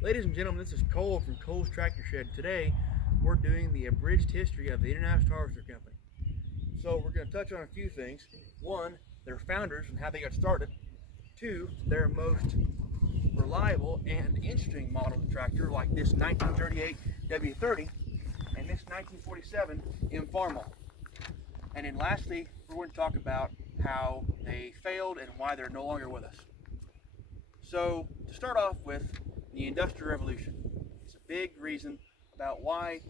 Ladies and gentlemen, this is Cole from Cole's Tractor Shed. Today, we're doing the abridged history of the International Harvester Company. So we're going to touch on a few things. One, their founders and how they got started. Two, their most reliable and interesting model of tractor, like this 1938 W30 and this 1947 M Farmall. And then lastly, we're going to talk about how they failed and why they're no longer with us. So to start off with, the Industrial Revolution. It's a big reason about why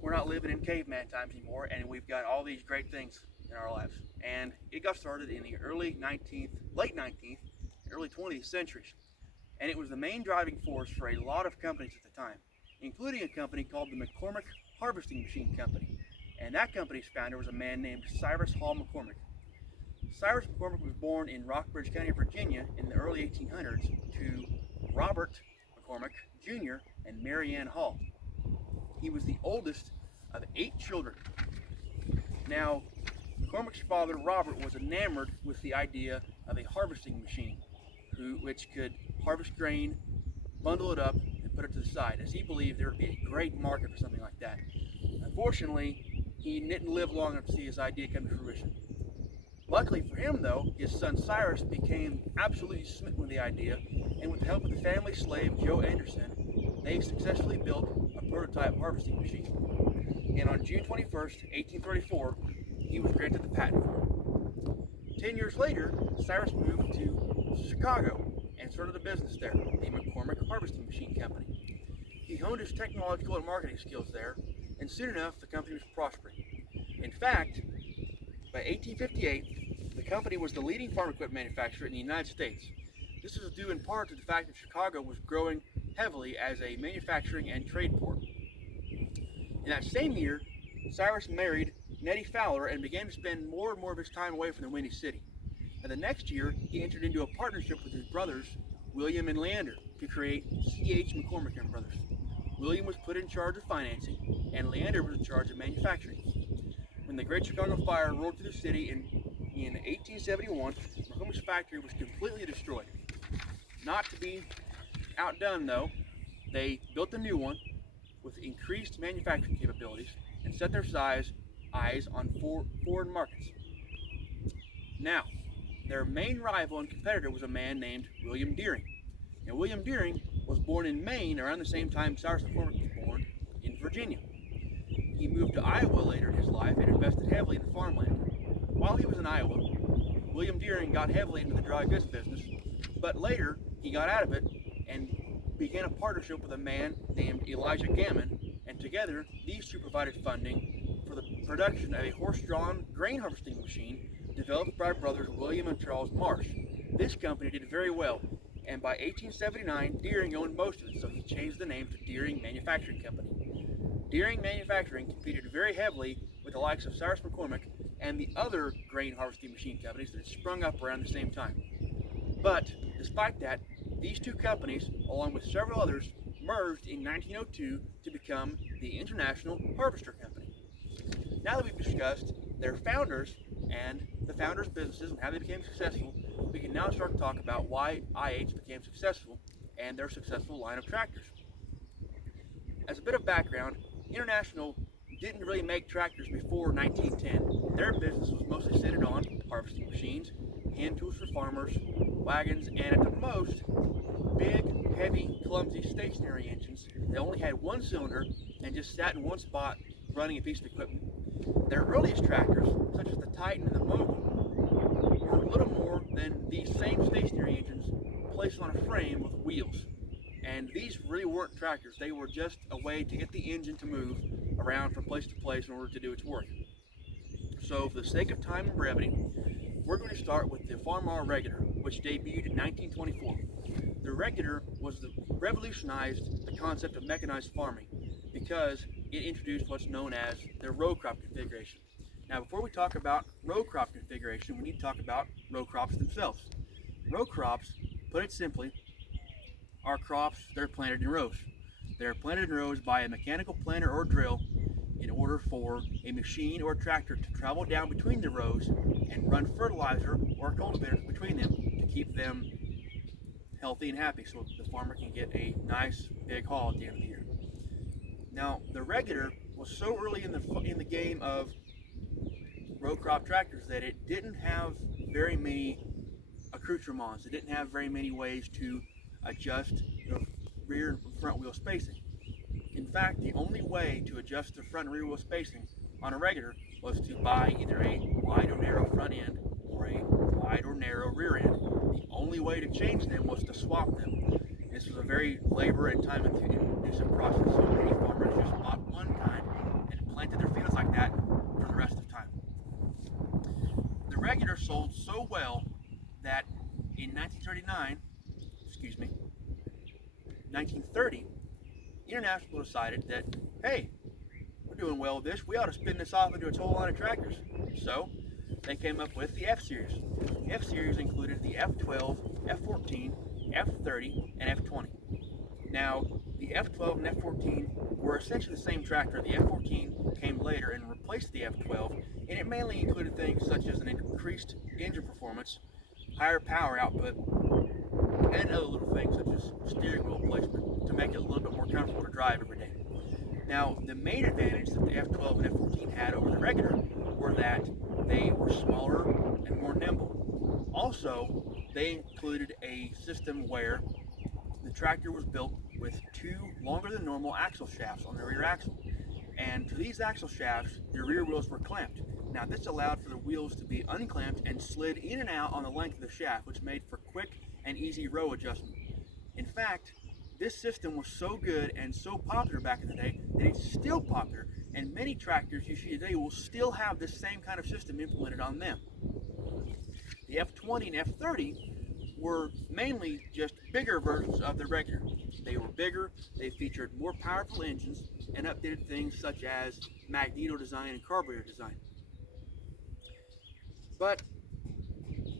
we're not living in caveman times anymore, and we've got all these great things in our lives. And it got started in the late 19th, early 20th centuries. And it was the main driving force for a lot of companies at the time, including a company called the McCormick Harvesting Machine Company. And that company's founder was a man named Cyrus Hall McCormick. Cyrus McCormick was born in Rockbridge County, Virginia in the early 1800s to Robert McCormick Jr. and Mary Ann Hall. He was the oldest of 8 children. Now, McCormick's father, Robert, was enamored with the idea of a harvesting machine, which could harvest grain, bundle it up, and put it to the side, as he believed there would be a great market for something like that. Unfortunately, he didn't live long enough to see his idea come to fruition. Luckily for him, though, his son Cyrus became absolutely smitten with the idea, and with the help of the family slave Joe Anderson, they successfully built a prototype harvesting machine. And on June 21st, 1834, he was granted the patent for it. 10 years later, Cyrus moved to Chicago and started a business there, the McCormick Harvesting Machine Company. He honed his technological and marketing skills there, and soon enough, the company was prospering. In fact, by 1858, the company was the leading farm equipment manufacturer in the United States. This is due in part to the fact that Chicago was growing heavily as a manufacturing and trade port. In that same year, Cyrus married Nettie Fowler and began to spend more and more of his time away from the Windy City. And the next year, he entered into a partnership with his brothers, William and Leander, to create C.H. McCormick and Brothers. William was put in charge of financing, and Leander was in charge of manufacturing. When the Great Chicago Fire rolled through the city in 1871, McCormick's factory was completely destroyed. Not to be outdone, though, they built a new one with increased manufacturing capabilities and set their eyes on foreign markets. Now, their main rival and competitor was a man named William Deering. Now, William Deering was born in Maine around the same time Cyrus McCormick was born in Virginia. He moved to Iowa later in his life and invested heavily in farmland. While he was in Iowa, William Deering got heavily into the dry goods business, but later he got out of it and began a partnership with a man named Elijah Gammon, and together these two provided funding for the production of a horse-drawn grain harvesting machine developed by brothers William and Charles Marsh. This company did very well, and by 1879 Deering owned most of it, so he changed the name to Deering Manufacturing Company. Deering Manufacturing competed very heavily with the likes of Cyrus McCormick and the other grain harvesting machine companies that had sprung up around the same time. But despite that, these two companies, along with several others, merged in 1902 to become the International Harvester Company. Now that we've discussed their founders and the founders' businesses and how they became successful, we can now start to talk about why IH became successful and their successful line of tractors. As a bit of background, International didn't really make tractors before 1910. Their business was mostly centered on harvesting machines, hand tools for farmers, wagons, and at the most, big, heavy, clumsy stationary engines that only had one cylinder and just sat in one spot running a piece of equipment. Their earliest tractors, such as the Titan and the Mogul, were little more than these same stationary engines placed on a frame with wheels. And these really weren't tractors. They were just a way to get the engine to move around from place to place in order to do its work. So for the sake of time and brevity, we're going to start with the Farmall Regular, which debuted in 1924. The Regular revolutionized the concept of mechanized farming because it introduced what's known as the row crop configuration. Now, before we talk about row crop configuration, we need to talk about row crops themselves. Row crops, put it simply, are crops that are planted in rows. They're planted in rows by a mechanical planter or drill in order for a machine or a tractor to travel down between the rows and run fertilizer or cultivators between them to keep them healthy and happy, so the farmer can get a nice big haul at the end of the year. Now, the regular was so early in the game of row crop tractors that it didn't have very many accoutrements. It didn't have very many ways to adjust the rear and front wheel spacing. In fact, the only way to adjust the front and rear wheel spacing on a regular was to buy either a wide or narrow front end or a wide or narrow rear end. The only way to change them was to swap them. This was a very labor and time intensive process, so many farmers just bought one kind and planted their fields like that for the rest of the time. The regular sold so well that in 1930, International decided that, hey, we're doing well with this, we ought to spin this off into a total line of tractors. So they came up with the F-Series. The F-Series included the F12, F14, F30, and F20. Now, the F12 and F14 were essentially the same tractor. The F14 came later and replaced the F12, and it mainly included things such as an increased engine performance, higher power output, and other little things such as steering wheel placement to make it a little bit more comfortable to drive every day. Now, the main advantage that the F12 and F14 had over the regular were that they were smaller and more nimble. Also, they included a system where the tractor was built with two longer than normal axle shafts on the rear axle. And to these axle shafts, the rear wheels were clamped. Now, this allowed for the wheels to be unclamped and slid in and out on the length of the shaft, which made for quick and easy row adjustment. In fact, this system was so good and so popular back in the day that it's still popular, and many tractors you see today will still have this same kind of system implemented on them. The F20 and F30 were mainly just bigger versions of the regular. They were bigger, they featured more powerful engines, and updated things such as magneto design and carburetor design. But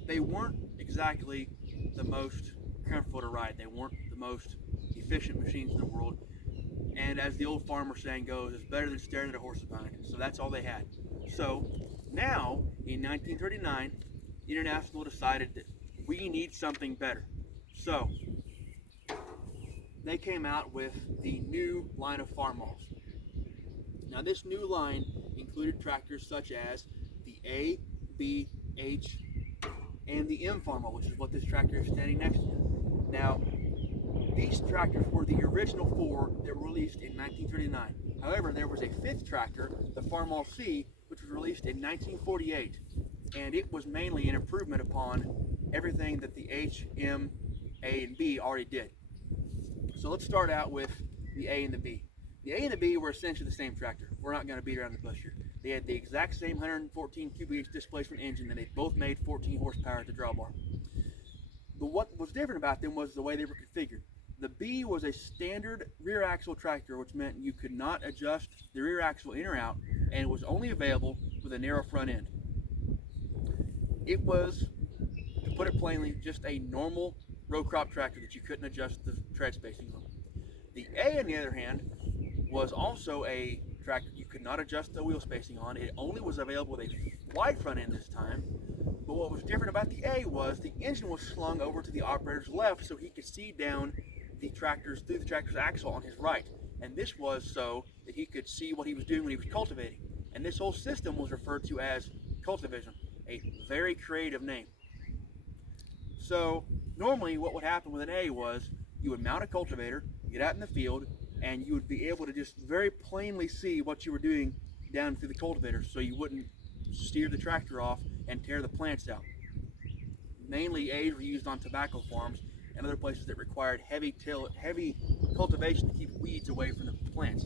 they weren't exactly the most comfortable to ride. They weren't the most efficient machines in the world. And as the old farmer saying goes, it's better than staring at a horse behind. So that's all they had. So now, in 1939, International decided that we need something better. So they came out with the new line of farm hauls. Now, this new line included tractors such as the A, B, H, and the M farm haul, which is what this tractor is standing next to. Now, these tractors were the original four that were released in 1939. However, there was a fifth tractor, the Farm Haul C, which was released in 1948, and it was mainly an improvement upon everything that the H, M, A, and B already did. So let's start out with the A and the B. The A and the B were essentially the same tractor. We're not going to beat around the bush here. They had the exact same 114 cubic inch displacement engine, and they both made 14 horsepower at the drawbar. But what was different about them was the way they were configured. The B was a standard rear axle tractor, which meant you could not adjust the rear axle in or out, and it was only available with a narrow front end. It was, to put it plainly, just a normal row crop tractor that you couldn't adjust the tread spacing on. The A, on the other hand, was also a tractor you could not adjust the wheel spacing on. It only was available with a wide front end this time. But what was different about the A was the engine was slung over to the operator's left so he could see down through the tractor's axle on his right. And this was so that he could see what he was doing when he was cultivating. And this whole system was referred to as cultivision, a very creative name. So normally what would happen with an A was you would mount a cultivator, get out in the field, and you would be able to just very plainly see what you were doing down through the cultivator so you wouldn't steer the tractor off and tear the plants out. Mainly A's were used on tobacco farms and other places that required heavy cultivation to keep weeds away from the plants.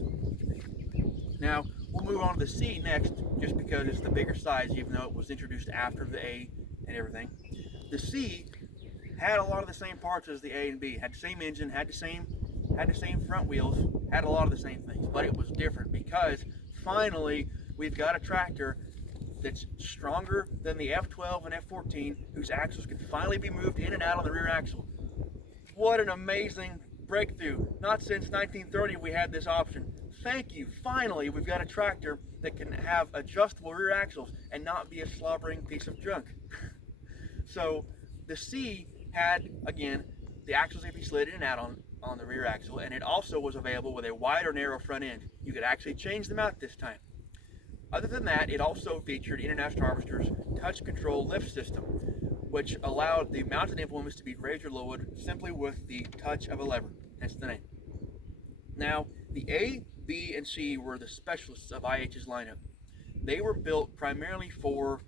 Now, we'll move on to the C next, just because it's the bigger size, even though it was introduced after the A and everything. The C had a lot of the same parts as the A and B. Had the same engine, had the same front wheels, had a lot of the same things, but it was different because finally we've got a tractor that's stronger than the F12 and F14, whose axles can finally be moved in and out on the rear axle. What an amazing breakthrough. Not since 1930 we had this option. Thank you. Finally, we've got a tractor that can have adjustable rear axles and not be a slobbering piece of junk. So the C had, again, the axles could be slid in and out on the rear axle, and it also was available with a wide or narrow front end. You could actually change them out this time. Other than that, it also featured International Harvester's touch control lift system, which allowed the mounted implements to be raised or lowered simply with the touch of a lever, hence the name. Now, the A, B, and C were the specialists of IH's lineup. They were built primarily for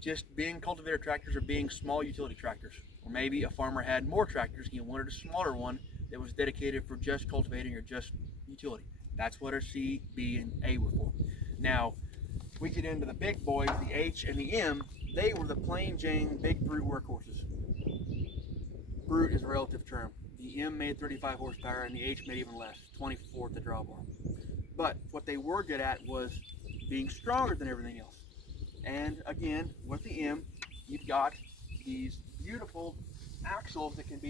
just being cultivator tractors or being small utility tractors. Or maybe a farmer had more tractors and he wanted a smaller one that was dedicated for just cultivating or just utility. That's what our C, B, and A were for. Now, we get into the big boys, the H and the M. They were the plain Jane big brute workhorses. Brute is a relative term. The M made 35 horsepower and the H made even less, 24 at the drawbar. But what they were good at was being stronger than everything else. And again, with the M, you've got these beautiful axles that can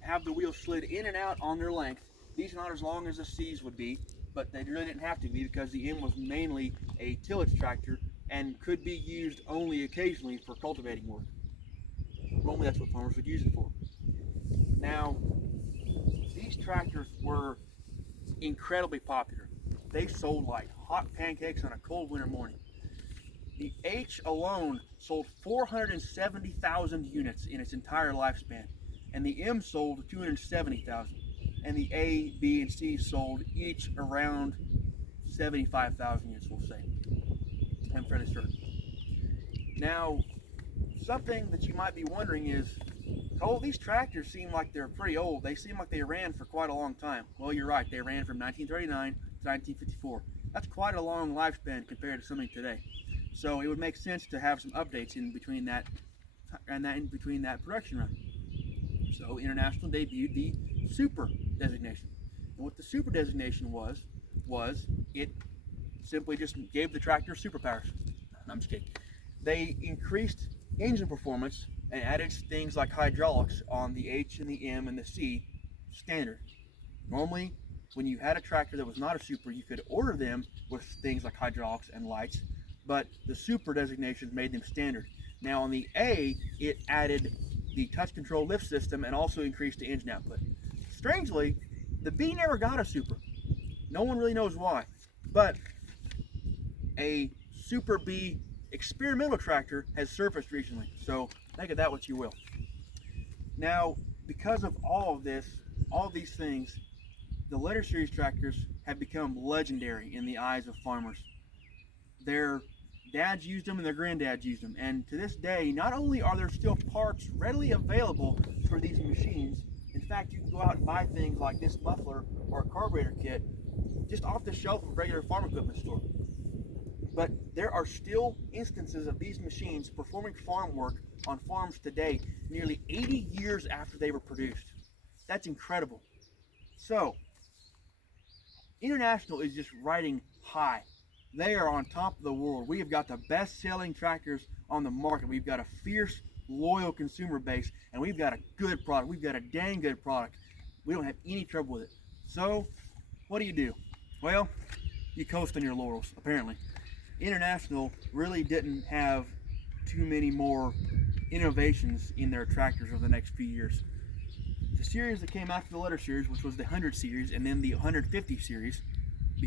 have the wheels slid in and out on their length. These are not as long as the C's would be, but they really didn't have to be because the M was mainly a tillage tractor and could be used only occasionally for cultivating work. Normally that's what farmers would use it for. Now, these tractors were incredibly popular. They sold like hot pancakes on a cold winter morning. The H alone sold 470,000 units in its entire lifespan, and the M sold 270,000, and the A, B, and C sold each around 75,000 units, we'll say. I'm fairly certain. Now, something that you might be wondering is, oh, these tractors seem like they're pretty old. They seem like they ran for quite a long time. Well, you're right. They ran from 1939 to 1954. That's quite a long lifespan compared to something today. So it would make sense to have some updates in between that production run. So International debuted the Super designation. And what the Super designation was it simply just gave the tractor superpowers. I'm just kidding. They increased engine performance and added things like hydraulics on the H and the M and the C standard. Normally, when you had a tractor that was not a Super, you could order them with things like hydraulics and lights, but the Super designations made them standard. Now on the A, it added the touch control lift system and also increased the engine output. Strangely, the B never got a Super. No one really knows why, but a Super B experimental tractor has surfaced recently, so think of that what you will. Now, because of all these things, the letter series tractors have become legendary in the eyes of farmers. Their dads used them and their granddads used them, and to this day, not only are there still parts readily available for these machines, in fact, you can go out and buy things like this muffler or a carburetor kit just off the shelf of a regular farm equipment store. But there are still instances of these machines performing farm work on farms today, nearly 80 years after they were produced. That's incredible. So, International is just riding high. They are on top of the world. We have got the best-selling tractors on the market. We've got a fierce, loyal consumer base, and we've got a good product. We've got a dang good product. We don't have any trouble with it. So, what do? Well, you coast on your laurels, apparently. International really didn't have too many more innovations in their tractors over the next few years. The series that came after the letter series, which was the 100 series and then the 150 series,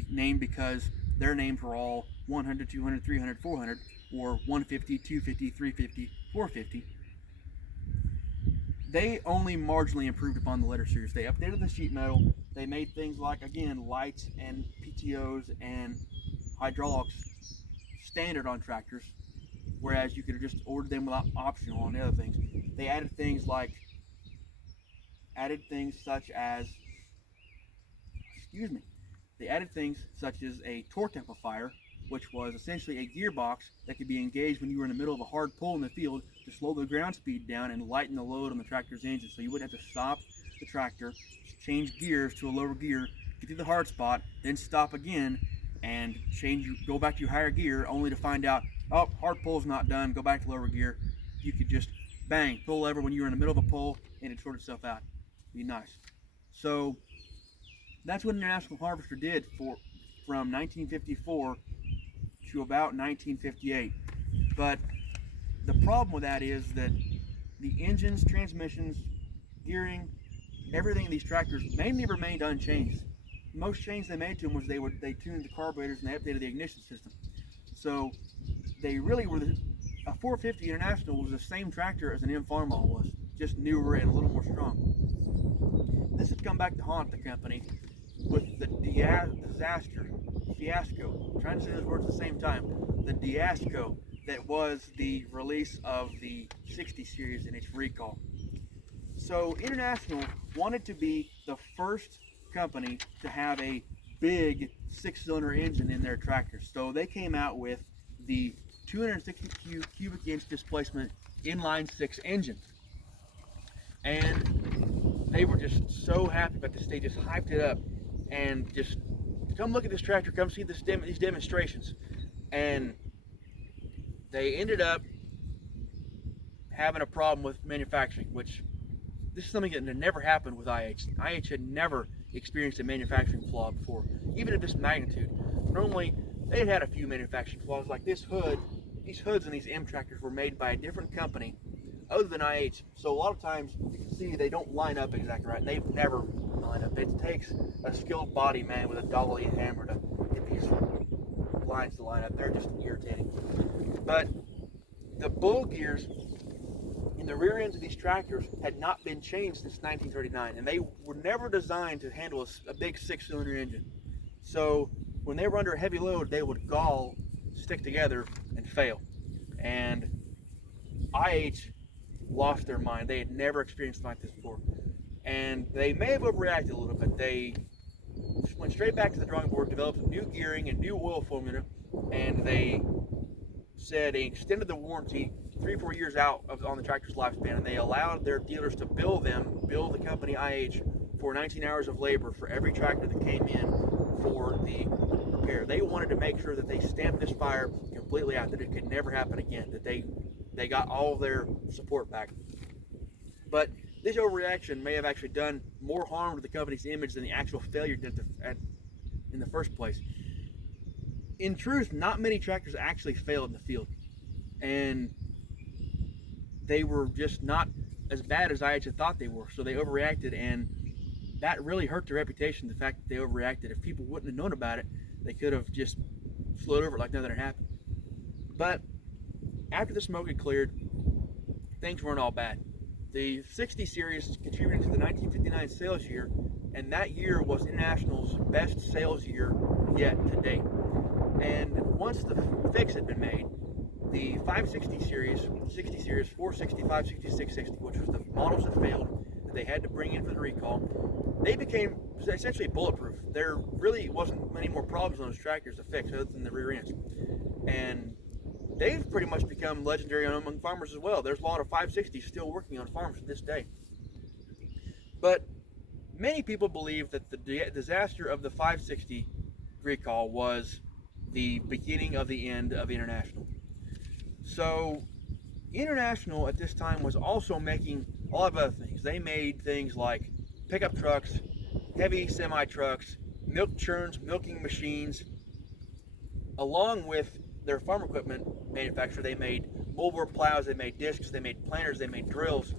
named because their names were all 100, 200, 300, 400, or 150, 250, 350, 450. They only marginally improved upon the letter series. They updated the sheet metal. They made things like, again, lights and PTOs and hydraulics standard on tractors, whereas you could have just ordered them without optional on the other things. They added things such as a torque amplifier, which was essentially a gearbox that could be engaged when you were in the middle of a hard pull in the field to slow the ground speed down and lighten the load on the tractor's engine, so you wouldn't have to stop the tractor, change gears to a lower gear, get to the hard spot, then stop again and go back to your higher gear, only to find out, oh, hard pull's not done, go back to lower gear. You could just bang, pull lever when you were in the middle of a pull and it sorted itself out. Be nice. So that's what International Harvester did from 1954 to about 1958. But the problem with that is that the engines, transmissions, gearing, everything in these tractors mainly remained unchanged. Most change they made to them was they tuned the carburetors and they updated the ignition system. So they really were a 450 International was the same tractor as an M Farm model was, just newer and a little more strong. This has come back to haunt the company with the fiasco. I'm trying to say those words at the same time. The fiasco that was the release of the 60 series in its recall. So International wanted to be the first company to have a big 6-cylinder engine in their tractors. So they came out with the 260 cubic inch displacement inline 6 engine. And they were just so happy about this. They just hyped it up and just come look at this tractor, come see these demonstrations. And they ended up having a problem with manufacturing, which this is something that never happened with IH. IH had never experienced a manufacturing flaw before, even of this magnitude. Normally, they had a few manufacturing flaws, like this hood. These hoods in these M tractors were made by a different company other than IH. So a lot of times, you can see they don't line up exactly right. They've never lined up. It takes a skilled body man with a dolly and hammer to get these lines to line up. They're just irritating. But the bull gears in the rear ends of these tractors had not been changed since 1939, and they were never designed to handle a big 6-cylinder engine. So when they were under a heavy load, they would gall, stick together, and fail. And IH lost their mind. They had never experienced something like this before. And they may have overreacted a little bit. They went straight back to the drawing board, developed new gearing and new oil formula, and they said they extended the warranty 3-4 years out on the tractor's lifespan, and they allowed their dealers to bill the company IH for 19 hours of labor for every tractor that came in for the repair. They wanted to make sure that they stamped this fire completely out, that it could never happen again, that they got all of their support back. But this overreaction may have actually done more harm to the company's image than the actual failure did in the first place. In truth, not many tractors actually failed in the field, and they were just not as bad as IH had thought they were, so they overreacted, and that really hurt their reputation, the fact that they overreacted. If people wouldn't have known about it, they could have just flowed over it like nothing had happened. But after the smoke had cleared, things weren't all bad. The 60 series contributed to the 1959 sales year, and that year was International's best sales year yet to date. And once the fix had been made, the 560 series, 60 series, 460, 560, 660, which was the models that failed, that they had to bring in for the recall, they became essentially bulletproof. There really wasn't many more problems on those tractors to fix other than the rear ends. And they've pretty much become legendary among farmers as well. There's a lot of 560s still working on farms to this day. But many people believe that the disaster of the 560 recall was the beginning of the end of International. So International at this time was also making a lot of other things. They made things like pickup trucks, heavy semi trucks, milk churns, milking machines. Along with their farm equipment manufacturer, they made moldboard plows, they made discs, they made planters, they made drills,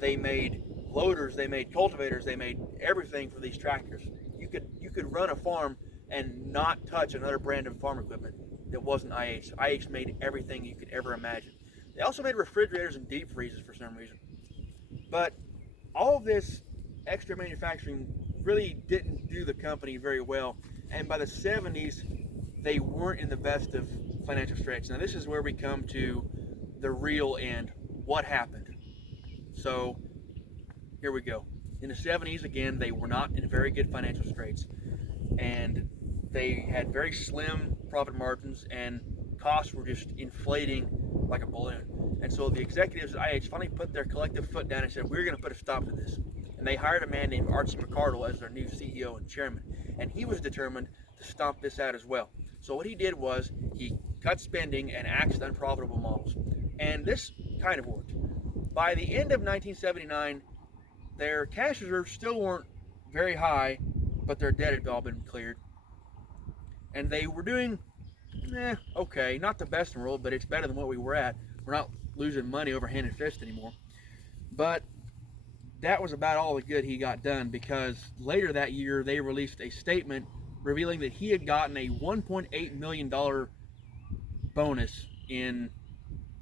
they made loaders, they made cultivators, they made everything for these tractors. You could run a farm and not touch another brand of farm equipment that wasn't IH. IH made everything you could ever imagine. They also made refrigerators and deep freezers for some reason. But all of this extra manufacturing really didn't do the company very well, and by the 70s they weren't in the best of financial straits. Now this is where we come to the real end. What happened? So here we go. In the 70s, again, they were not in very good financial straits, and they had very slim profit margins, and costs were just inflating like a balloon. And so the executives at IH finally put their collective foot down and said, we're going to put a stop to this. And they hired a man named Archie McCardle as their new CEO and chairman, and he was determined to stomp this out as well. So what he did was he cut spending and axed unprofitable models, and this kind of worked. By the end of 1979, their cash reserves still weren't very high, but their debt had all been cleared, and they were doing okay, not the best in the world, but it's better than what we were at. We're not losing money over hand and fist anymore. But that was about all the good he got done, because later that year they released a statement revealing that he had gotten a $1.8 million bonus in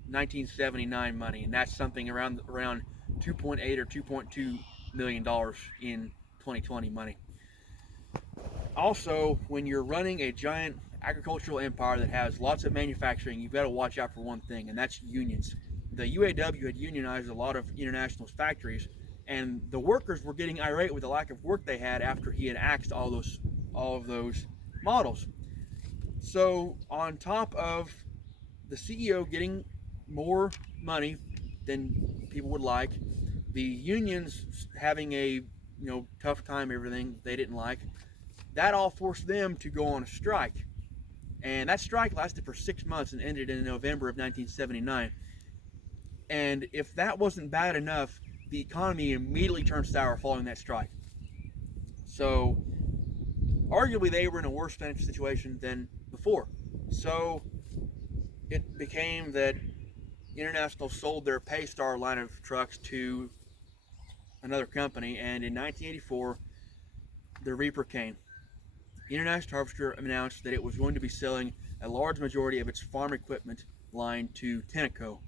1979 money, and that's something around 2.8 or 2.2 million dollars in 2020 money. Also, when you're running a giant agricultural empire that has lots of manufacturing, you've got to watch out for one thing, and that's unions. The UAW had unionized a lot of International's factories, and the workers were getting irate with the lack of work they had after he had axed all of those models. So, on top of the CEO getting more money than people would like, the unions having a tough time, everything they didn't like, that all forced them to go on a strike. And that strike lasted for 6 months and ended in November of 1979. And if that wasn't bad enough, the economy immediately turned sour following that strike. So, arguably, they were in a worse financial situation than before. So, it became that International sold their Paystar line of trucks to another company, and in 1984, the Reaper came. International Harvester announced that it was going to be selling a large majority of its farm equipment line to Tenneco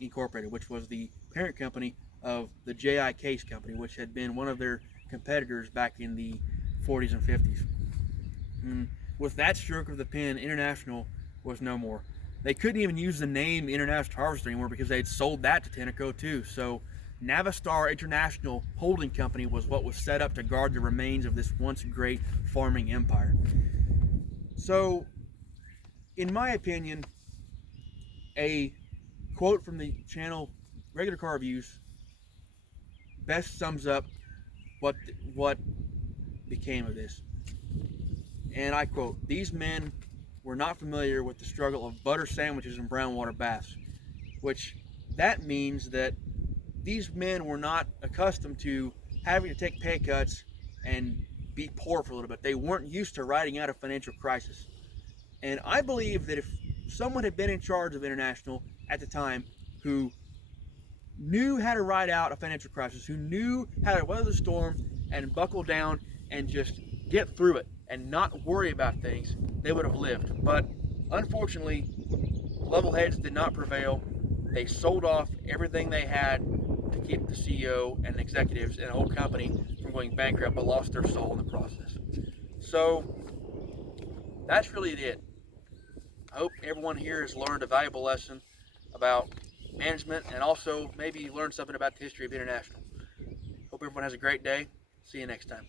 Incorporated, which was the parent company of the J.I. Case Company, which had been one of their competitors back in the 40s and 50s. And with that stroke of the pen, International was no more. They couldn't even use the name International Harvester anymore because they had sold that to Tenneco too. So Navistar International Holding Company was what was set up to guard the remains of this once great farming empire. So, in my opinion, a quote from the channel Regular Car Reviews best sums up what became of this. And I quote, "These men were not familiar with the struggle of butter sandwiches and brown water baths," which that means that these men were not accustomed to having to take pay cuts and be poor for a little bit. They weren't used to riding out a financial crisis. And I believe that if someone had been in charge of International at the time who knew how to ride out a financial crisis, who knew how to weather the storm and buckle down and just get through it and not worry about things, they would have lived. But unfortunately, level heads did not prevail. They sold off everything they had to keep the CEO and executives and the whole company from going bankrupt, but lost their soul in the process. So that's really it. I hope everyone here has learned a valuable lesson about management, and also maybe learned something about the history of International. Hope everyone has a great day. See you next time.